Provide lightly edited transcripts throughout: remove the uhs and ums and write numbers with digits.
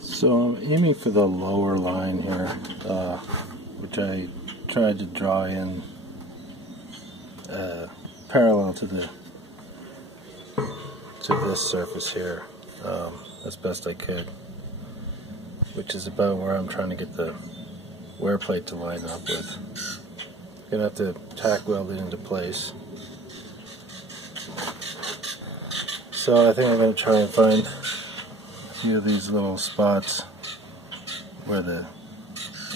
So I'm aiming for the lower line here, which I tried to draw in parallel to this surface here, as best I could, which is about where I'm trying to get the wear plate to line up with. I'm going to have to tack weld it into place. So I think I'm going to try and find a few of these little spots where the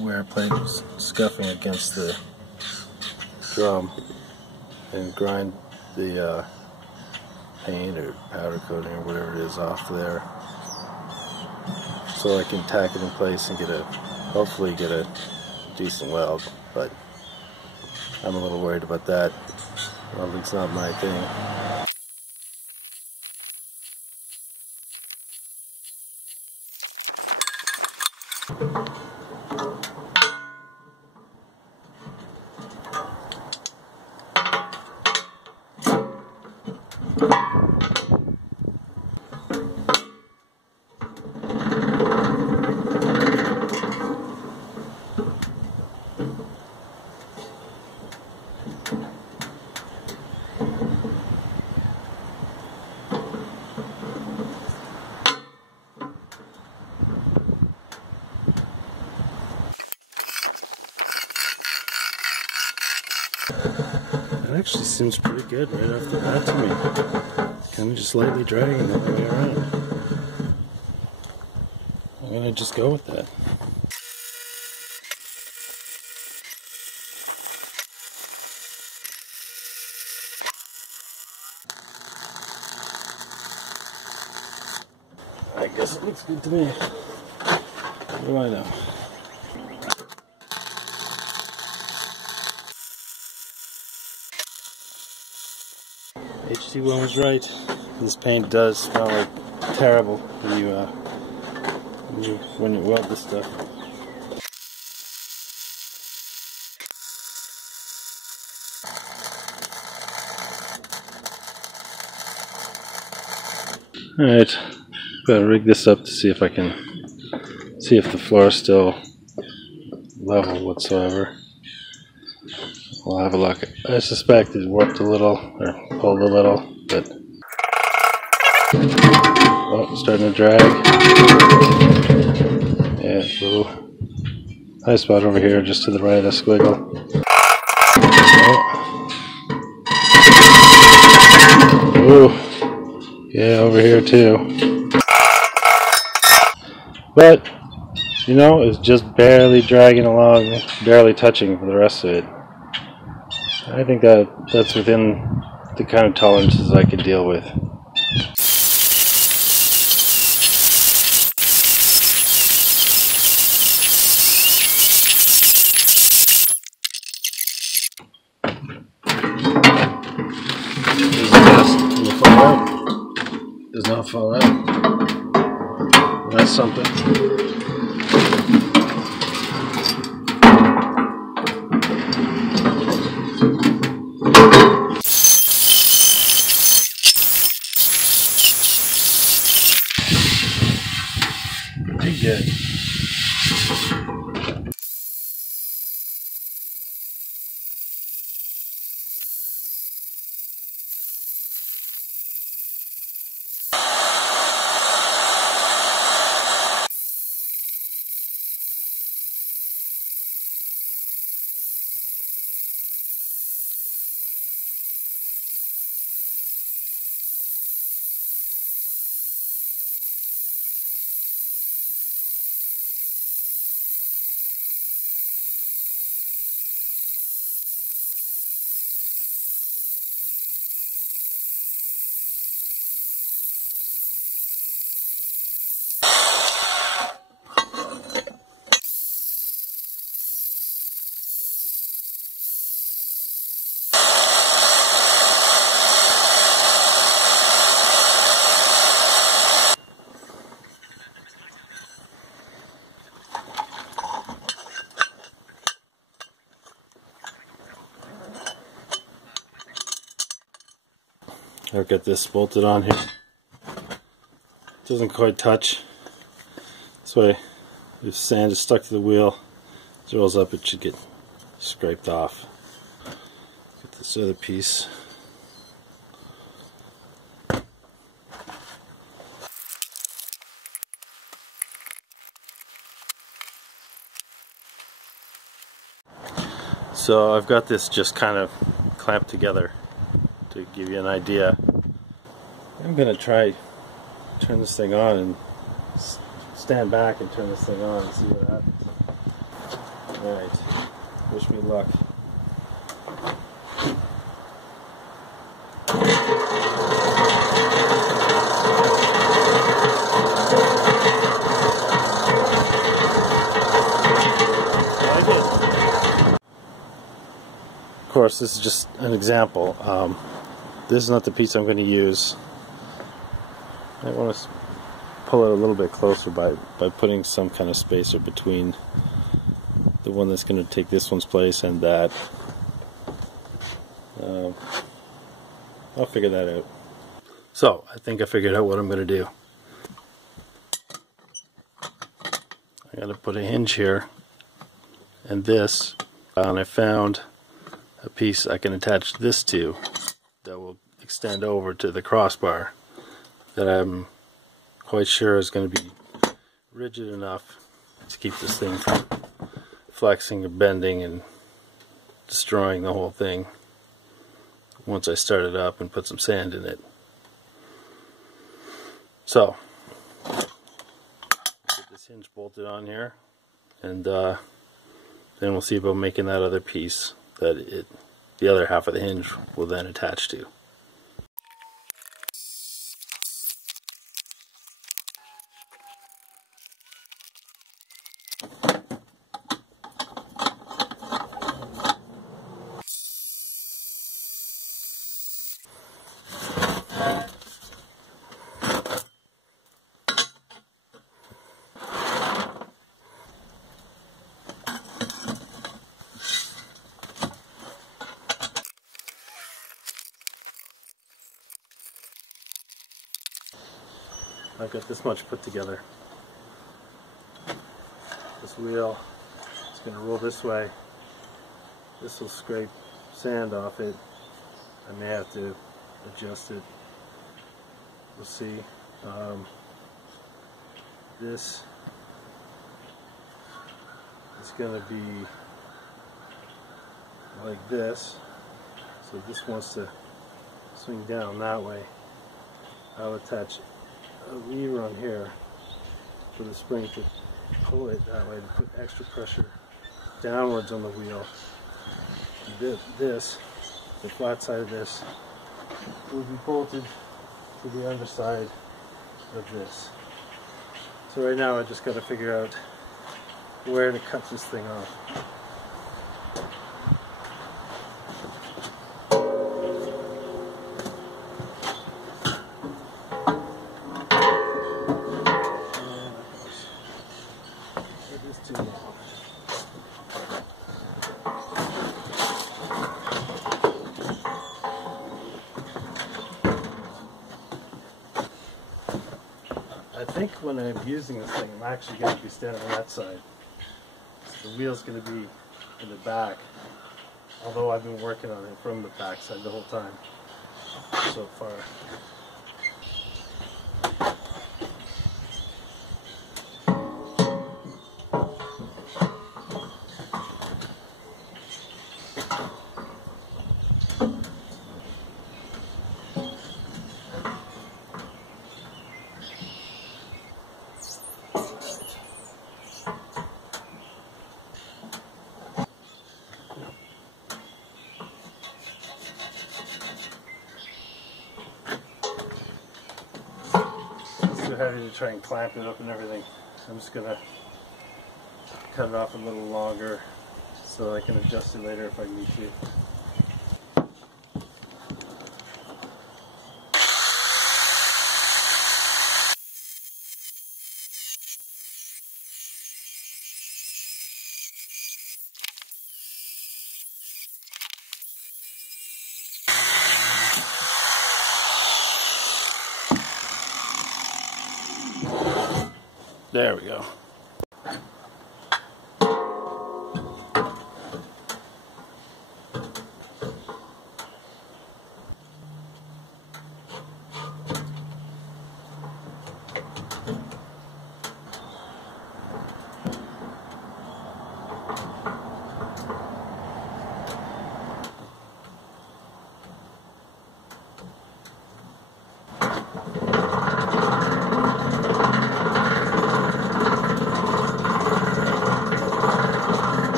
wear plate is scuffing against the drum and grind the paint or powder coating or whatever it is off there, so I can tack it in place and hopefully get a decent weld. But I'm a little worried about that. Welding's not my thing. It actually seems pretty good right off the bat to me. Kind of just lightly dragging it the way around. I'm going to just go with that. I guess it looks good to me. What do I know? HT1 was right. This paint does smell like terrible when you weld this stuff. Alright, gotta rig this up to see if I can see if the floor is still level whatsoever. We'll have a look. I suspect it warped a little, or pulled a little, but oh, it's starting to drag. Yeah, it's a little high spot over here, just to the right of the squiggle. Oh. Ooh, yeah, over here too. But you know, it's just barely dragging along, barely touching for the rest of it. I think that's within the kind of tolerances I could deal with. There's the dust. Will it fall out? Does not fall out. That's something. Pretty good. I've got this bolted on here. It doesn't quite touch. This way, if sand is stuck to the wheel, as it rolls up, it should get scraped off. Get this other piece. So I've got this just kind of clamped together to give you an idea. I'm going to try turn this thing on and stand back and turn this thing on and see what happens. Alright, wish me luck. Of course, this is just an example. This is not the piece I'm going to use. I want to pull it a little bit closer by putting some kind of spacer between the one that's going to take this one's place and that. I'll figure that out. So, I think I figured out what I'm going to do. I got to put a hinge here, and this, and I found a piece I can attach this to that will extend over to the crossbar that I'm quite sure is going to be rigid enough to keep this thing from flexing or bending and destroying the whole thing once I start it up and put some sand in it. So, get this hinge bolted on here, and then we'll see about making that other piece that the other half of the hinge will then attach to. I've got this much put together. This wheel is going to roll this way. This will scrape sand off it. I may have to adjust it. We'll see. This is going to be like this. So this wants to swing down that way. I'll attach a lever on here for the spring to pull it that way to put extra pressure downwards on the wheel. This, the flat side of this, will be bolted to the underside of this. So right now I just got to figure out where to cut this thing off. I think when I'm using this thing, I'm actually going to be standing on that side. So the wheel's going to be in the back, although I've been working on it from the back side the whole time so far. Too heavy to try and clamp it up and everything. I'm just gonna cut it off a little longer so I can adjust it later if I need to. There we go.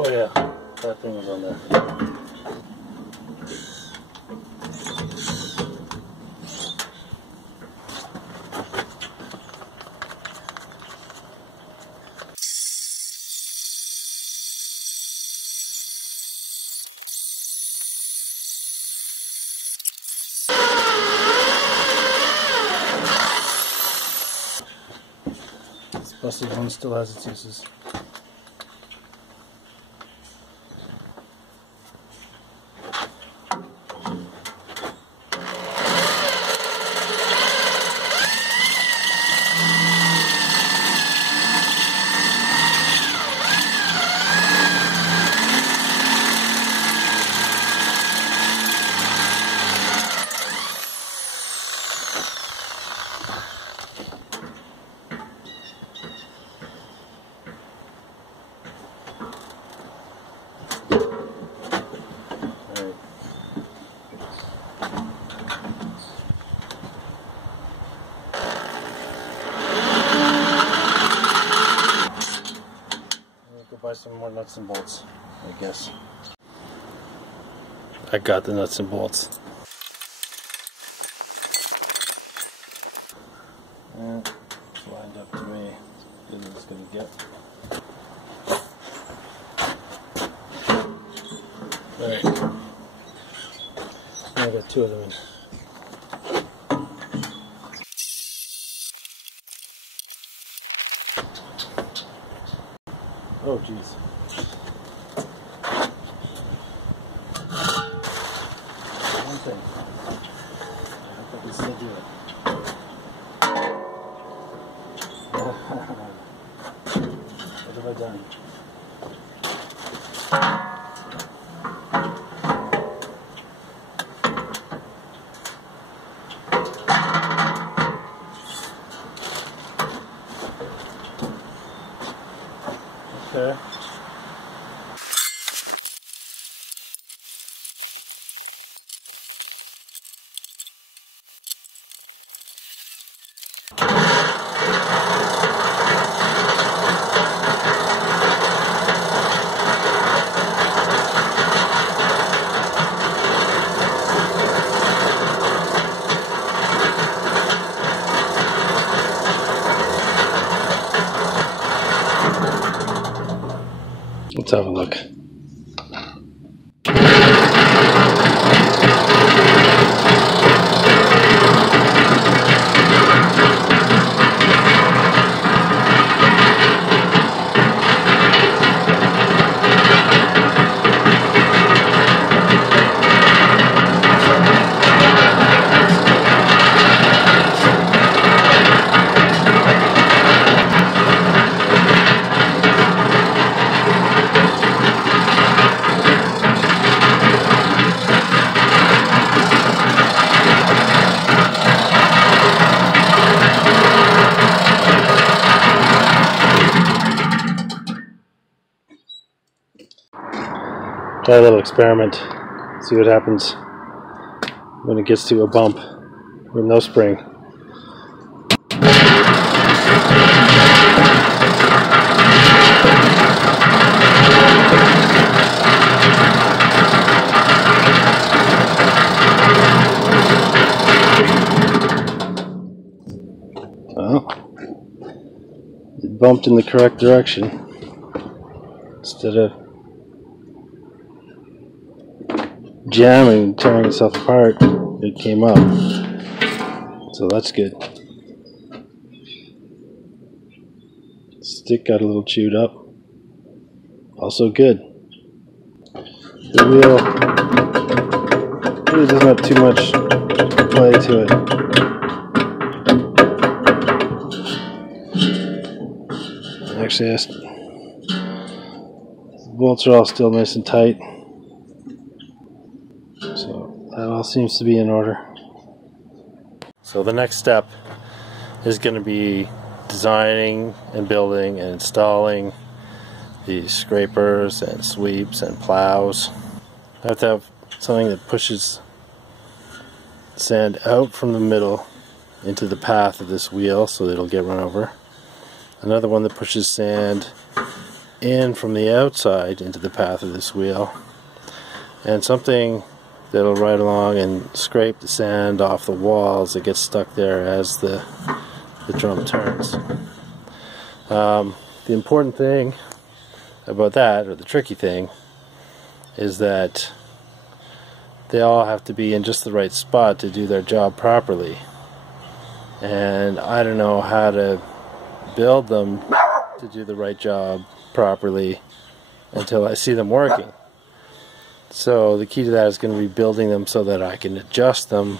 Oh yeah, that thing was on there. This busted one still has its uses. Buy some more nuts and bolts, I guess. I got the nuts and bolts. And it's lined up to me. As good as it's going to get. Alright. I got two of them in. Oh, jeez. One thing. I hope I can still do it. What have I done? Okay. Let's have a look. Try a little experiment, see what happens when it gets to a bump with no spring. bumped in the correct direction. Instead of jamming and tearing itself apart, it came up. So that's good. Stick got a little chewed up. Also good. The wheel really doesn't have too much play to it. Actually, the bolts are all still nice and tight. So that all seems to be in order. So the next step is going to be designing and building and installing these scrapers and sweeps and plows. I have to have something that pushes sand out from the middle into the path of this wheel so that it'll get run over. Another one that pushes sand in from the outside into the path of this wheel. And something that'll ride along and scrape the sand off the walls that gets stuck there as the drum turns. The important thing about that, or the tricky thing, is that they all have to be in just the right spot to do their job properly. And I don't know how to build them to do the right job properly until I see them working. So the key to that is going to be building them so that I can adjust them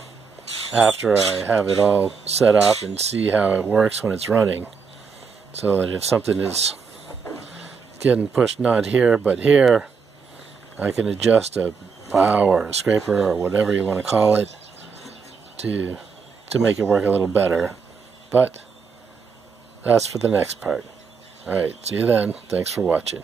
after I have it all set up and see how it works when it's running. So that if something is getting pushed not here but here, I can adjust a plow or a scraper or whatever you want to call it to make it work a little better. But that's for the next part. Alright, see you then. Thanks for watching.